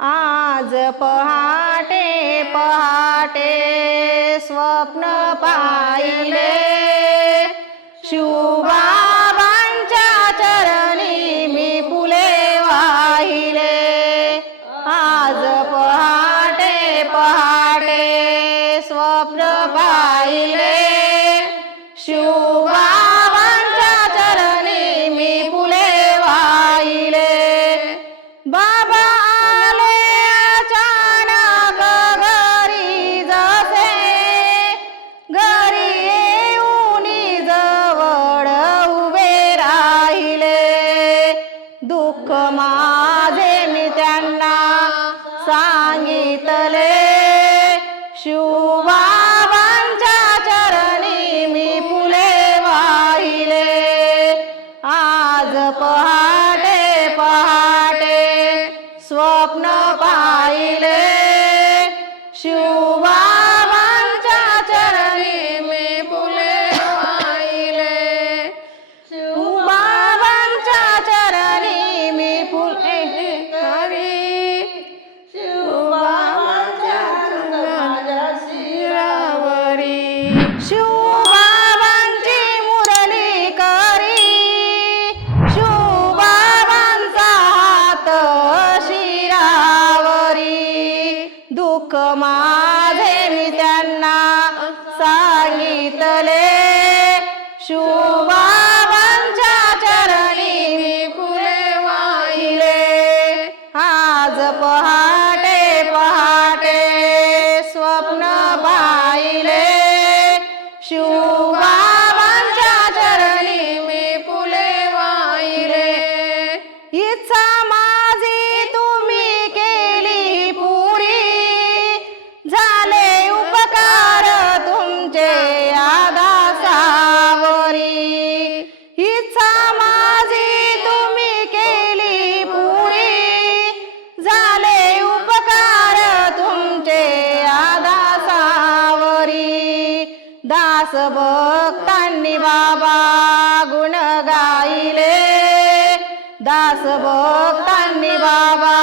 आज पहाटे पहाटे स्वप्न पाहिले शिवबाबांच्या चरणी मी फुले वाहिले। आज पहाटे पहाटे स्वप्न पाहिले शिवबाबांच्या चरणी मी फुले वाहिले। बाबा आले अचानक घरी जसे घरी येऊन जवळ उभे राहिले। दुःख माझे मी त्यांना सांगितले शिवबाबांच्या चरणी मी फुले वाहिले। आज पहाटे पहाटे स्वप्न पाहिले शिवबाबांच्या चरणी मी फुले वाहिले। शिवबाबांच्या चरणी मी फुले हरी शिवबाबांच्या चरणाच्या शिरावरी शिवबाबांची मुरली करी शिवबाबांचा हात शिरावरी। दुःख माझे मी त्यांना सांगितले शिवबाबांच्या चरणी मी फुले वाहिले। आज पहाटे पहाटे स्वप्न पाहिले शिवबाबांच्या चरणी मी फुले वाहिले। इच्छा माझी तुम्ही केली पुरी झाले उपकार तुमचे आदासावरी। इच्छा माझी तुम्ही केली पुरी झाले उपकार तुमचे आदासावरी। दास भक्तांनी बाबा गुण गायले दास भक्तांनी बाबा